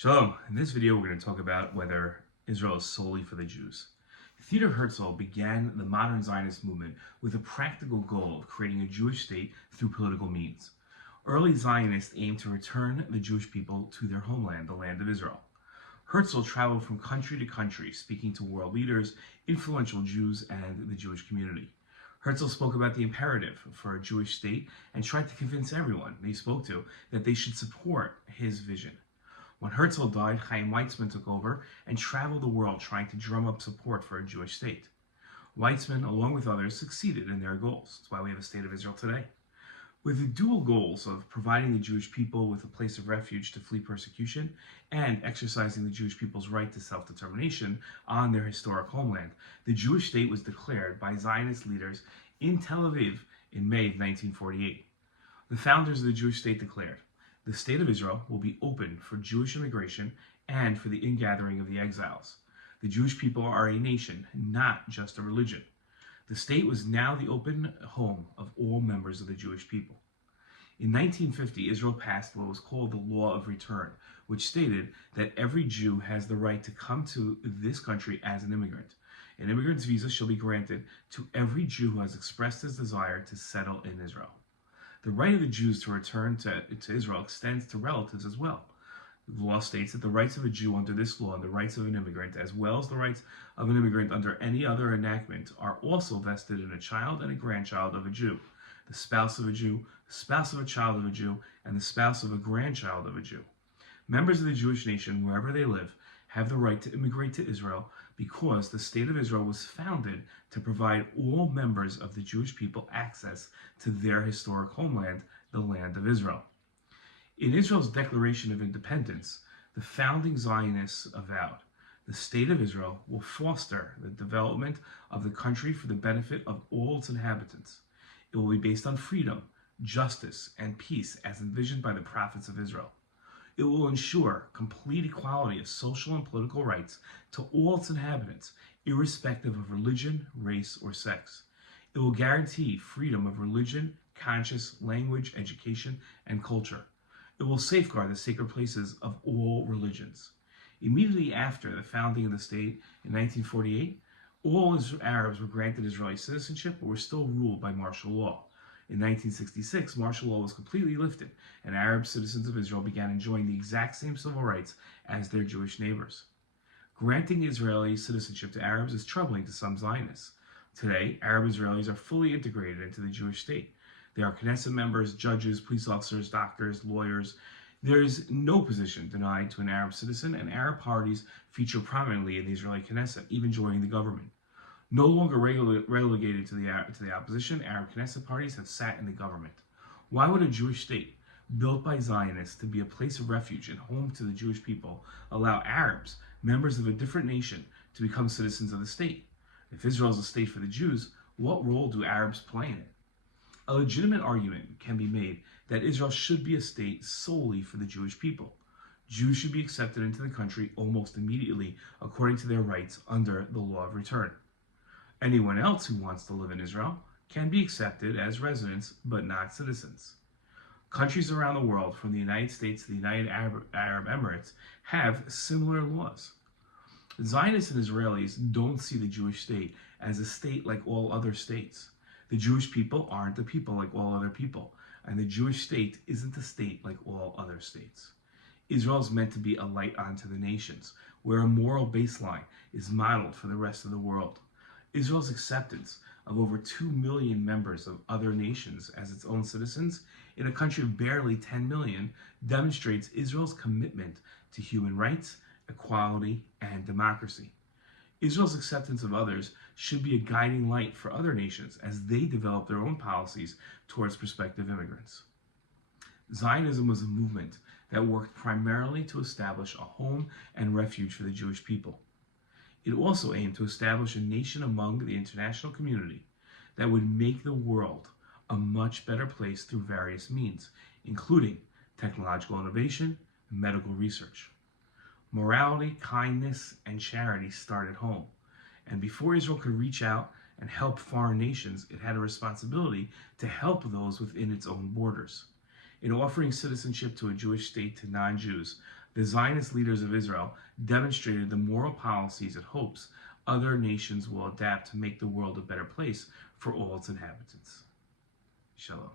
Shalom. In this video, we're going to talk about whether Israel is solely for the Jews. Theodor Herzl began the modern Zionist movement with a practical goal of creating a Jewish state through political means. Early Zionists aimed to return the Jewish people to their homeland, the land of Israel. Herzl traveled from country to country, speaking to world leaders, influential Jews, and the Jewish community. Herzl spoke about the imperative for a Jewish state and tried to convince everyone he spoke to that they should support his vision. When Herzl died, Chaim Weizmann took over and traveled the world trying to drum up support for a Jewish state. Weizmann, along with others, succeeded in their goals. That's why we have a state of Israel today. With the dual goals of providing the Jewish people with a place of refuge to flee persecution and exercising the Jewish people's right to self-determination on their historic homeland, the Jewish state was declared by Zionist leaders in Tel Aviv in May of 1948. The founders of the Jewish state declared, "The state of Israel will be open for Jewish immigration and for the ingathering of the exiles. The Jewish people are a nation, not just a religion." The state was now the open home of all members of the Jewish people. In 1950, Israel passed what was called the Law of Return, which stated that every Jew has the right to come to this country as an immigrant. An immigrant's visa shall be granted to every Jew who has expressed his desire to settle in Israel. The right of the Jews to return to Israel extends to relatives as well. The law states that the rights of a Jew under this law and the rights of an immigrant, as well as the rights of an immigrant under any other enactment, are also vested in a child and a grandchild of a Jew, the spouse of a Jew, the spouse of a child of a Jew, and the spouse of a grandchild of a Jew. Members of the Jewish nation, wherever they live, have the right to immigrate to Israel because the state of Israel was founded to provide all members of the Jewish people access to their historic homeland, the land of Israel. In Israel's Declaration of Independence, the founding Zionists avowed, "The state of Israel will foster the development of the country for the benefit of all its inhabitants. It will be based on freedom, justice, and peace as envisioned by the prophets of Israel. It will ensure complete equality of social and political rights to all its inhabitants, irrespective of religion, race, or sex. It will guarantee freedom of religion, conscience, language, education, and culture. It will safeguard the sacred places of all religions." Immediately after the founding of the state in 1948, all Arabs were granted Israeli citizenship but were still ruled by martial law. In 1966, martial law was completely lifted, and Arab citizens of Israel began enjoying the exact same civil rights as their Jewish neighbors. Granting Israeli citizenship to Arabs is troubling to some Zionists. Today, Arab Israelis are fully integrated into the Jewish state. They are Knesset members, judges, police officers, doctors, lawyers. There is no position denied to an Arab citizen, and Arab parties feature prominently in the Israeli Knesset, even joining the government. No longer relegated to the opposition, Arab Knesset parties have sat in the government. Why would a Jewish state, built by Zionists to be a place of refuge and home to the Jewish people, allow Arabs, members of a different nation, to become citizens of the state? If Israel is a state for the Jews, what role do Arabs play in it? A legitimate argument can be made that Israel should be a state solely for the Jewish people. Jews should be accepted into the country almost immediately according to their rights under the Law of Return. Anyone else who wants to live in Israel can be accepted as residents, but not citizens. Countries around the world, from the United States to the United Arab Emirates, have similar laws. Zionists and Israelis don't see the Jewish state as a state like all other states. The Jewish people aren't a people like all other people, and the Jewish state isn't a state like all other states. Israel is meant to be a light unto the nations, where a moral baseline is modeled for the rest of the world. Israel's acceptance of over 2 million members of other nations as its own citizens in a country of barely 10 million demonstrates Israel's commitment to human rights, equality, and democracy. Israel's acceptance of others should be a guiding light for other nations as they develop their own policies towards prospective immigrants. Zionism was a movement that worked primarily to establish a home and refuge for the Jewish people. It also aimed to establish a nation among the international community that would make the world a much better place through various means, including technological innovation and medical research. Morality, kindness, and charity start at home. And before Israel could reach out and help foreign nations, it had a responsibility to help those within its own borders. In offering citizenship to a Jewish state to non-Jews, The Zionist leaders of Israel demonstrated the moral policies and hopes other nations will adapt to make the world a better place for all its inhabitants. Shalom.